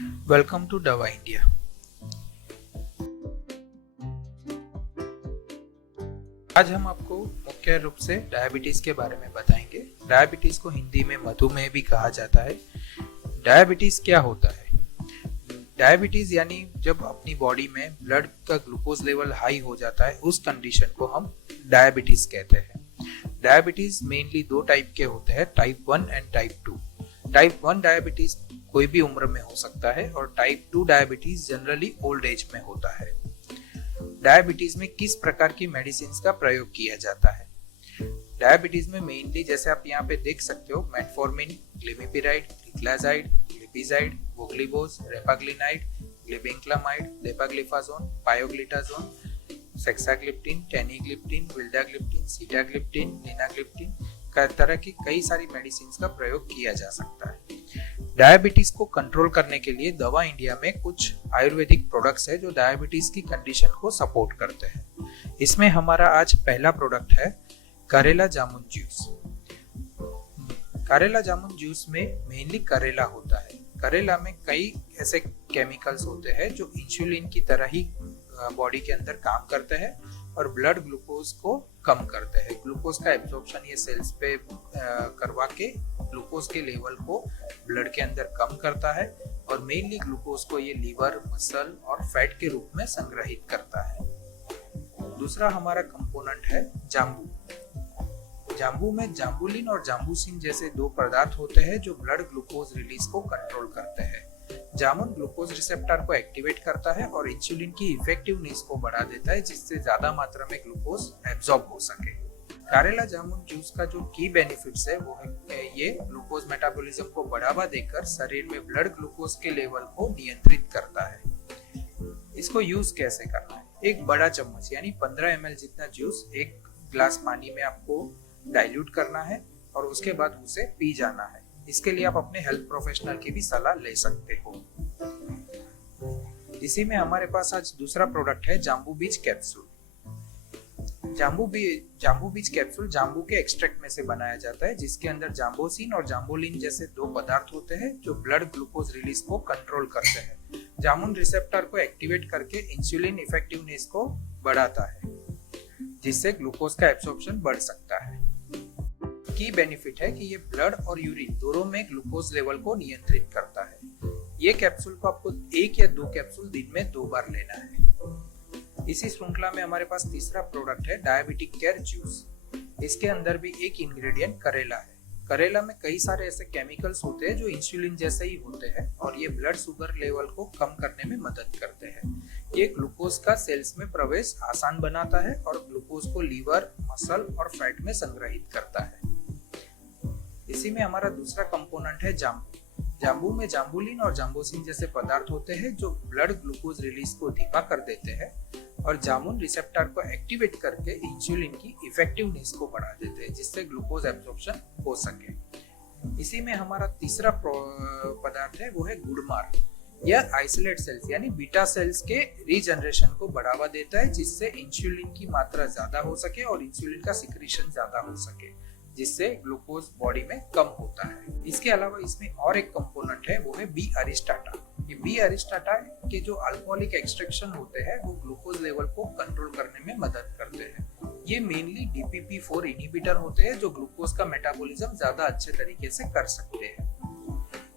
Welcome to दवा India. आज हम आपको मुख्य रूप से डायबिटीज के बारे में बताएंगे। डायबिटीज को हिंदी में मधुमेह भी कहा जाता है। डायबिटीज क्या होता है? डायबिटीज यानी जब अपनी बॉडी में ब्लड का ग्लूकोज लेवल हाई हो जाता है, उस कंडीशन को हम डायबिटीज कहते हैं। डायबिटीज मेनली दो टाइप के होते हैं, type 1 and type 2। Type 1 diabetes कोई भी उम्र में हो सकता है और type 2 diabetes generally old age में होता है। डायबिटीज में किस प्रकार की मेडिसिन का प्रयोग किया जाता है? डायबिटीज में मेनली जैसे आप यहाँ पे देख सकते हो, metformin, glimepiride, gliclazide, glipizide, voglibose, repaglinide, glibenclamide, dapagliflozin, pioglitazone, saxagliptin, teneligliptin, vildagliptin, sitagliptin, linagliptin तरह की कई सारी मेडिसिन का प्रयोग किया जा सकता है। डायबिटीज को कंट्रोल करने के लिए दवा इंडिया में कुछ आयुर्वेदिक प्रोडक्ट्स है जो डायबिटीज की कंडीशन को सपोर्ट करते हैं। इसमें हमारा आज पहला प्रोडक्ट है करेला जामुन जूस। करेला जामुन जूस में मेनली करेला होता है। करेला में कई ऐसे केमिकल्स होते हैं जो इंसुलिन की तरह ही बॉडी के अंदर काम करते हैं और ब्लड ग्लूकोज को कम करते हैं। ग्लूकोज का एब्जॉर्प्शन ये सेल्स पे करवा के ग्लूकोज के लेवल को ब्लड के अंदर कम करता है और मेनली ग्लूकोज को ये लीवर, मसल और फैट के रूप में संग्रहित करता है। दूसरा हमारा कंपोनेंट है जांबू। जांबू में जांबुलिन और जांबूसिन जैसे दो पदार्थ होते हैं जो ब्लड ग्लूकोज रिलीज को कंट्रोल करते हैं। जामुन ग्लूकोज रिसेप्टर को एक्टिवेट करता है और इंसुलिन की इफेक्टिवनेस को बढ़ा देता है, जिससे ज्यादा मात्रा में ग्लूकोज एब्जॉर्ब हो सके। करेला जामुन जूस का जो की बेनिफिट्स है वो है ये ग्लूकोज मेटाबॉलिज्म को बढ़ावा देकर शरीर में ब्लड ग्लूकोज के लेवल को नियंत्रित करता है। इसको यूज कैसे करना है? एक बड़ा चम्मच यानी 15 ml जितना जूस एक ग्लास पानी में आपको डाइल्यूट करना है और उसके बाद उसे पी जाना है। इसके लिए आप अपने हेल्थ प्रोफेशनल की भी सलाह ले सकते हो। इसी में हमारे पास आज दूसरा प्रोडक्ट है जांबू बीज कैप्सूल। जांबू बीज कैप्सूल जांबू के एक्सट्रैक्ट में से बनाया जाता है, जिसके अंदर जांबोसिन और जांबोलिन जैसे दो पदार्थ होते हैं जो ब्लड ग्लूकोज रिलीज को कंट्रोल करते हैं। जामुन रिसेप्टर को एक्टिवेट करके इंसुलिन इफेक्टिवनेस को बढ़ाता है, जिससे ग्लूकोज का एब्सॉर्प्शन बढ़ सकता है। की बेनिफिट है कि ये ब्लड और यूरिन दोनों में ग्लूकोज लेवल को नियंत्रित करता है। ये कैप्सूल को आपको 1 या 2 कैप्सूल दिन में 2 बार लेना है। इसी श्रृंखला में हमारे पास तीसरा प्रोडक्ट है डायबिटिक केयर जूस। इसके अंदर भी एक इंग्रेडिएंट करेला है। करेला में कई सारे ऐसे केमिकल्स होते हैं जो इंसुलिन जैसे ही होते हैं और ये ब्लड शुगर लेवल को कम करने में मदद करते हैं। ये ग्लूकोज का सेल्स में प्रवेश आसान बनाता है और ग्लूकोज को लीवर, मसल और फैट में संग्रहित करता है। इसी में हमारा दूसरा कंपोनेंट है जांबू। जांबू में जांबुलिन और जांबोसिन जैसे पदार्थ होते हैं जो ब्लड ग्लूकोज रिलीज को धीमा कर देते हैं और जामुन रिसेप्टर को एक्टिवेट करके इंसुलिन की इफेक्टिवनेस को बढ़ा देते हैं, जिससे ग्लूकोज एब्जॉर्प्शन हो सके। इसी में हमारा तीसरा पदार्थ है वो है गुड़मार। यह आइसोलेट सेल्स यानी बीटा सेल्स के रीजनरेशन को बढ़ावा देता है, जिससे इंसुलिन की मात्रा ज्यादा हो सके और इंसुलिन का सिक्रीशन ज्यादा हो सके, जिससे ग्लूकोज बॉडी में कम होता है। इसके अलावा इसमें और एक कंपोनेंट है वो है बी अरिस्टाटा। ये बी अरिस्टाटा के जो अल्कोहलिक एक्सट्रैक्शन होते हैं वो ग्लूकोज लेवल को कंट्रोल करने में मदद करते हैं। ये मेनली DPP-4 इनहिबिटर होते हैं जो ग्लूकोज का मेटाबॉलिज्म ज्यादा अच्छे तरीके से कर सकते हैं।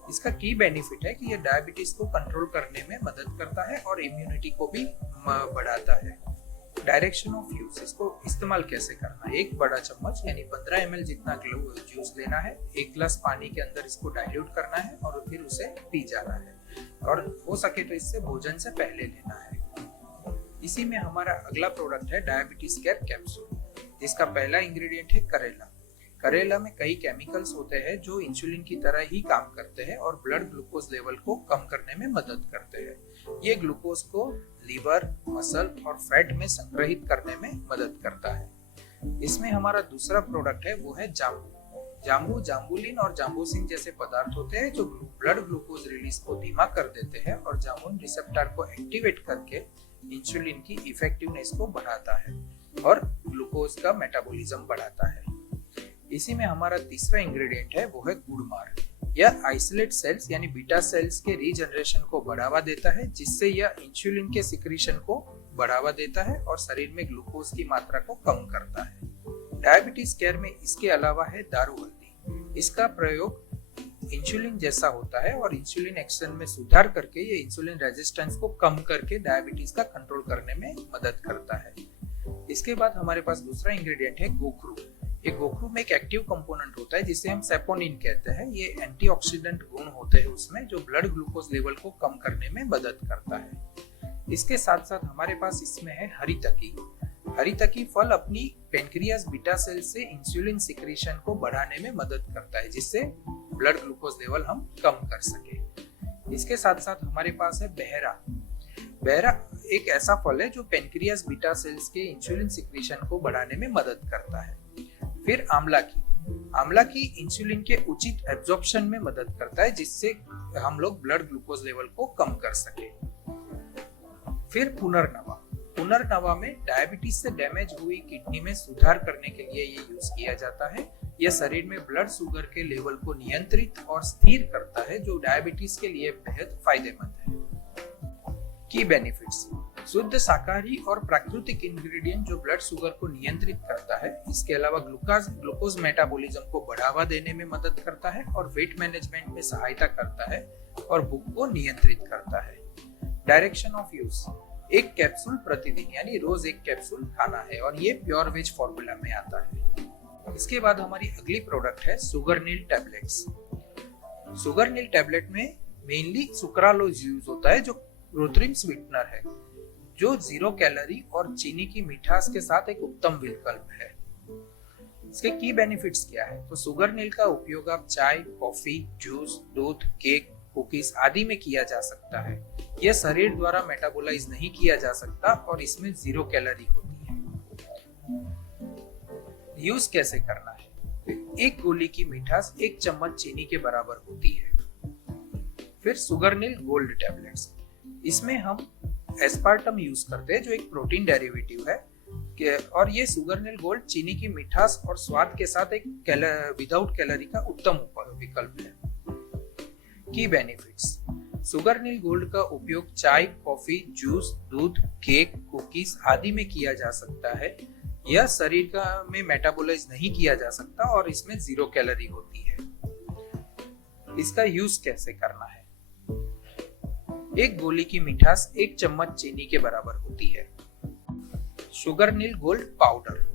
इसका की बेनिफिट है कि ये डायबिटीज को कंट्रोल करने में मदद करता है और इम्यूनिटी को भी बढ़ाता है। डायरेक्शन ऑफ यूज, इसको इस्तेमाल कैसे करना है? एक बड़ा चम्मच यानी 15 ml जितना जूस लेना है, 1 गिलास पानी के अंदर इसको डाइल्यूट करना है और फिर उसे पी जाना है और हो सके तो इससे भोजन से पहले लेना है। इसी में हमारा अगला प्रोडक्ट है डायबिटीज केयर कैप्सूल, जिसका पहला इंग्रेडिएंट है करेला। करेला में कई केमिकल्स होते हैं जो इंसुलिन की तरह ही काम करते हैं और ब्लड ग्लूकोज लेवल को कम करने में मदद करते हैं। ये ग्लूकोज को लीवर, मसल और फैट में संग्रहित करने में मदद करता है। इसमें हमारा दूसरा प्रोडक्ट है वो है जांबू। जांबू जांबुलिन और जांबोसिन जैसे पदार्थ होते हैं जो ब्लड ग्लूकोज रिलीज को धीमा कर देते हैं और जामुन रिसेप्टर को एक्टिवेट करके इंसुलिन की इफेक्टिवनेस को बढ़ाता है और ग्लूकोज का मेटाबॉलिज्म बढ़ाता है। इसी में हमारा तीसरा इंग्रेडिएंट है वो है गुड़मार। यह आइसोलेट सेल्स यानी बीटा सेल्स के रीजनरेशन को बढ़ावा देता है, जिससे यह इंसुलिन के सिक्रीशन को बढ़ावा देता है और शरीर में ग्लूकोज की मात्रा को कम करता है। डायबिटीज केयर में इसके अलावा है दारू हल्दी। इसका प्रयोग इंसुलिन जैसा होता है और इंसुलिन एक्शन में सुधार करके ये इंसुलिन रेजिस्टेंस को कम करके डायबिटीज का कंट्रोल करने में मदद करता है। इसके बाद हमारे पास दूसरा इंग्रेडिएंट है गोखरू। ये गोखरू में एक एक्टिव कंपोनेंट होता है जिसे हम सेपोनिन कहते हैं। ये एंटीऑक्सीडेंट गुण होते हैं उसमें, जो ब्लड ग्लूकोज लेवल को कम करने में मदद करता है। इसके साथ साथ हमारे पास इसमें है हरी तकी। हरी तकी फल अपनी पेनक्रियास बीटा सेल से इंसुलिन सिक्रीशन को बढ़ाने में मदद करता है, जिससे ब्लड ग्लूकोज लेवल हम कम कर सके। इसके साथ साथ हमारे पास है बहरा। बहरा एक ऐसा फल है जो पेनक्रियास बीटा सेल्स के इंसुलिन सिक्रीशन को बढ़ाने में मदद करता है। फिर आंवला की इंसुलिन के उचित एब्जॉर्प्शन में मदद करता है, जिससे हम लोग ब्लड ग्लूकोज लेवल को कम कर सके। फिर पुनर्नवा में डायबिटीज से डैमेज हुई किडनी में सुधार करने के लिए ये यूज किया जाता है। यह शरीर में ब्लड शुगर के लेवल को नियंत्रित और स्थिर करता है, जो डायबिटीज के लिए बेहद फायदेमंद है। की बेनिफिट्स: शुद्ध शाकाहारी और प्राकृतिक इंग्रेडिएंट जो ब्लड शुगर को नियंत्रित करता है। इसके अलावा ग्लूकोज मेटाबॉलिज्म को बढ़ावा देने में मदद करता है और वेट मैनेजमेंट में सहायता करता है और भूख को नियंत्रित करता है। डायरेक्शन ऑफ यूज: एक कैप्सूल प्रतिदिन यानी रोज एक कैप्सूल खाना है और ये प्योर वेज फॉर्मूला में आता है। इसके बाद हमारी अगली प्रोडक्ट है सुगरनिल टैबलेट्स। सुगरनिल टैबलेट में मेनली सुक्रालोज यूज होता है, जो कृत्रिम स्वीटनर है, जो 0 कैलोरी और चीनी की मिठास के साथ एक उत्तम विकल्प है। इसके की बेनिफिट्स क्या है? तो सुगरनिल का उपयोग आप चाय, कॉफी, जूस, दूध, केक, कुकीज आदि में किया जा सकता है। यह शरीर द्वारा मेटाबोलाइज नहीं किया जा सकता और इसमें 0 कैलोरी होती है। यूज कैसे करना है? एक गोली की मिठास 1 चम्मच चीनी के बराबर होती है। फिर सुगरनिल गोल्ड टैबलेट्स, इसमें हम एस्पार्टम यूज करते हैं, जो एक प्रोटीन डेरिवेटिव है, और ये सुगरनिल गोल्ड चीनी की मिठास और स्वाद के साथ एक विदाउट कैलोरी का उत्तम विकल्प है। की बेनिफिट्स: सुगरनिल गोल्ड का उपयोग चाय, कॉफी, जूस, दूध, केक, कुकीज आदि में किया जा सकता है। यह शरीर में मेटाबोलाइज नहीं किया जा सकता और इसमें 0 कैलोरी होती है। इसका यूज कैसे करना है? एक गोली की मिठास 1 चम्मच चीनी के बराबर होती है। सुगरनिल गोल्ड पाउडर: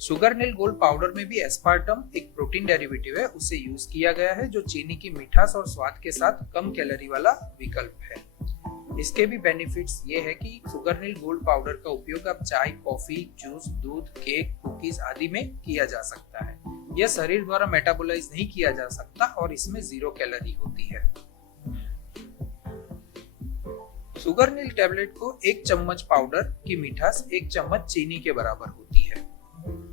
सुगरनिल गोल्ड पाउडर में भी एस्पार्टम एक प्रोटीन डेरिवेटिव है, उसे यूज किया गया है, जो चीनी की मिठास और स्वाद के साथ कम कैलोरी वाला विकल्प है। इसके भी बेनिफिट्स ये है कि सुगरनिल गोल्ड पाउडर का उपयोग आप चाय, कॉफी, जूस, दूध, केक, कुकीज आदि में किया जा सकता है। यह शरीर द्वारा मेटाबोलाइज नहीं किया जा सकता और इसमें 0 कैलोरी होती है। सुगरनिल टैबलेट को 1 चम्मच पाउडर की मिठास 1 चम्मच चीनी के बराबर होती है।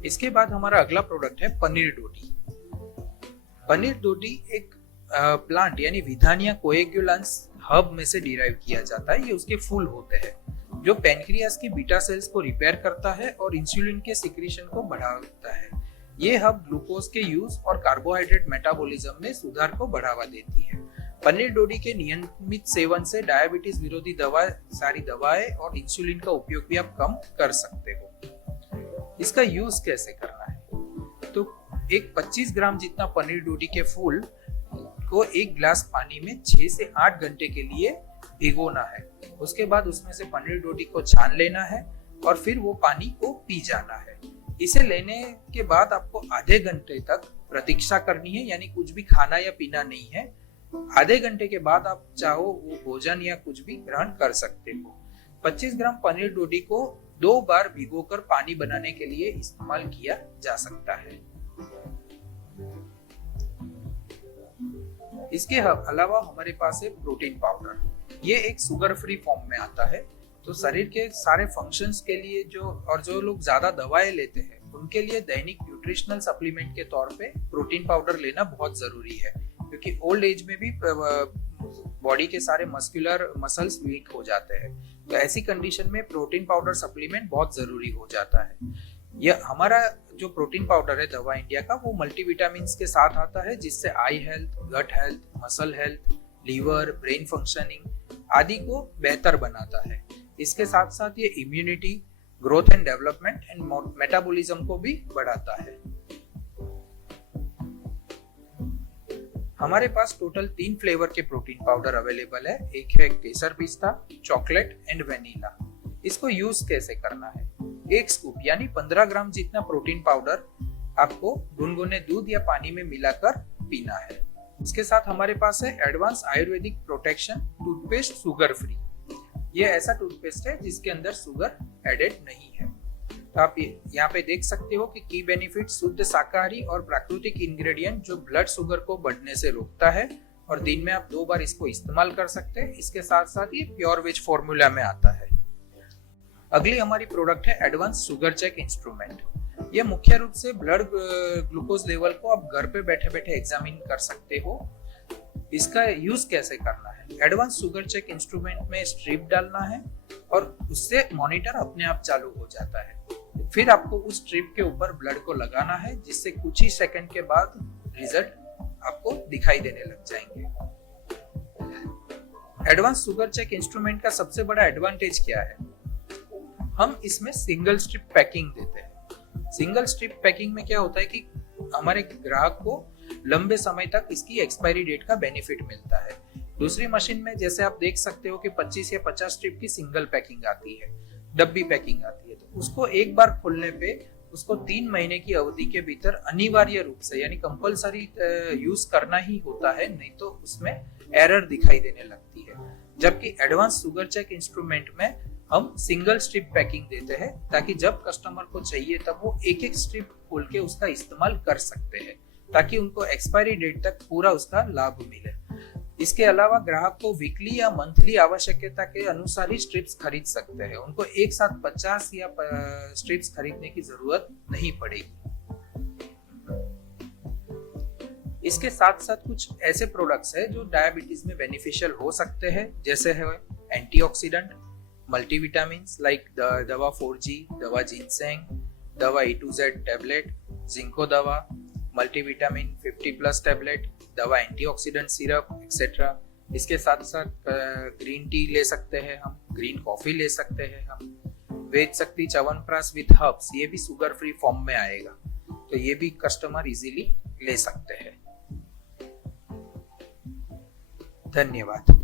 इसके बाद हमारा अगला प्रोडक्ट है पनीर डोडी। पनीर डोडी एक प्लांट यानी विधानिया कोएगुलेंस हर्ब में से डिराइव किया जाता है। ये उसके फूल होते हैं, जो पैनक्रियास की बीटा सेल्स को रिपेयर करता है और इंसुलिन के सिक्रीशन को बढ़ाता है। ये हर्ब ग्लूकोज के यूज और कार्बोहाइड्रेट मेटाबॉलिज्म में सुधार को बढ़ावा देती है। पनीर डोडी के नियमित सेवन से डायबिटीज विरोधी सारी दवाएं और इंसुलिन का उपयोग भी आप कम कर सकते हो। इसका यूज कैसे करना है? तो एक 25 ग्राम जितना पनीर डोडी के फूल को 1 गिलास पानी में 6 से 8 घंटे के लिए भिगोना है। उसके बाद उसमें से पनीर डोडी को छान लेना है और फिर वो पानी को पी जाना है। इसे लेने के बाद आपको आधे घंटे तक प्रतीक्षा करनी है, यानी कुछ भी खाना या पीना नहीं है। आधे घंटे के बाद आप चाहो वो भोजन या कुछ भी ग्रहण कर सकते हो। 25 ग्राम पनीर डोडी को 2 बार भिगोकर पानी बनाने के लिए इस्तेमाल किया जा सकता है। इसके अलावा हमारे पास है प्रोटीन पाउडर। ये एक शुगर फ्री फॉर्म में आता है, तो शरीर के सारे फंक्शंस के लिए जो लोग ज्यादा दवाएं लेते हैं उनके लिए दैनिक न्यूट्रिशनल सप्लीमेंट के तौर पे प्रोटीन पाउडर लेना बहुत जरूरी है, क्योंकि ओल्ड एज में भी बॉडी के सारे मसल्स वीक हो जाते हैं। तो ऐसी कंडीशन में प्रोटीन पाउडर सप्लीमेंट बहुत जरूरी हो जाता है। यह हमारा जो प्रोटीन पाउडर है दवा इंडिया का, वो मल्टीविटामिन के साथ आता है, जिससे eye health, gut health, muscle health, liver, brain functioning आदि को बेहतर बनाता है। इसके साथ साथ ये immunity, growth and development and metabolism को भी बढ़ाता है। हमारे पास टोटल 3 फ्लेवर के प्रोटीन पाउडर अवेलेबल है। एक है केसर पिस्ता, चॉकलेट एंड वेनिला। इसको यूज कैसे करना है? 1 स्कूप यानी 15 ग्राम जितना प्रोटीन पाउडर आपको गुनगुने दूध या पानी में मिलाकर पीना है। इसके साथ हमारे पास है advance Ayurvedic protection toothpaste sugar free. ये ऐसा टूथपेस्ट है जिसके अंदर शुगर एडेड नहीं है। तो आप यहाँ पे देख सकते हो कि की बेनिफिट शुद्ध शाकाहारी और प्राकृतिक इंग्रेडिएंट जो ब्लड शुगर को बढ़ने से रोकता है, और दिन में आप 2 बार इसको इस्तेमाल कर सकते हैं। इसके साथ साथ ये प्योर वेज फॉर्मूला में आता है। अगली हमारी प्रोडक्ट है एडवांस शुगर चेक इंस्ट्रूमेंट। ये मुख्य रूप से ब्लड ग्लूकोज लेवल को आप घर पे बैठे बैठे एग्जामिन कर सकते हो। इसका यूज कैसे करना है? एडवांस शुगर चेक इंस्ट्रूमेंट में स्ट्रिप डालना है और उससे मॉनिटर अपने आप चालू हो जाता है। फिर आपको उस स्ट्रिप के ऊपर ब्लड को लगाना है, जिससे कुछ ही सेकंड के बाद रिजल्ट आपको दिखाई देने लग जाएंगे। एडवांस शुगर चेक इंस्ट्रूमेंट का सबसे बड़ा एडवांटेज क्या है? हम इसमें सिंगल स्ट्रिप पैकिंग देते हैं। सिंगल स्ट्रिप पैकिंग में क्या होता है कि हमारे ग्राहक को लंबे समय तक इसकी एक्सपायरी डेट का बेनिफिट मिलता है। दूसरी मशीन में जैसे आप देख सकते हो कि 25 या 50 स्ट्रिप की सिंगल पैकिंग आती है, डब्बी पैकिंग आती है। तो उसको एक बार खोलने पे उसको 3 महीने की अवधि के भीतर अनिवार्य रूप से यानी कंपलसरी यूज करना ही होता है, नहीं तो उसमें एरर दिखाई देने लगती है। जबकि एडवांस शुगर चेक इंस्ट्रूमेंट में हम सिंगल स्ट्रिप पैकिंग देते हैं, ताकि जब कस्टमर को चाहिए तब वो एक एक स्ट्रिप खोल के उसका इस्तेमाल कर सकते हैं, ताकि उनको एक्सपायरी डेट तक पूरा उसका लाभ मिले। इसके अलावा ग्राहक को वीकली या मंथली आवश्यकता के अनुसार ही स्ट्रिप्स खरीद सकते हैं। उनको एक साथ 50 या स्ट्रिप्स खरीदने की जरूरत नहीं पड़ेगी। इसके साथ साथ कुछ ऐसे प्रोडक्ट्स हैं जो डायबिटीज में बेनिफिशियल हो सकते हैं, जैसे है एंटीऑक्सीडेंट, मल्टीविटामिन्स लाइक दवा 4G, दवा जिनसेंग, दवा E2Z टैबलेट, जिंको दवा, मल्टीविटामिन 50+ टैबलेट, दवा एंटीऑक्सीडेंट सिरप एक्सेट्रा। इसके साथ साथ ग्रीन टी ले सकते हैं हम, ग्रीन कॉफी ले सकते हैं हम, वेद शक्ति च्यवनप्राश विद हर्ब्स, ये भी शुगर फ्री फॉर्म में आएगा, तो ये भी कस्टमर इजीली ले सकते हैं। धन्यवाद।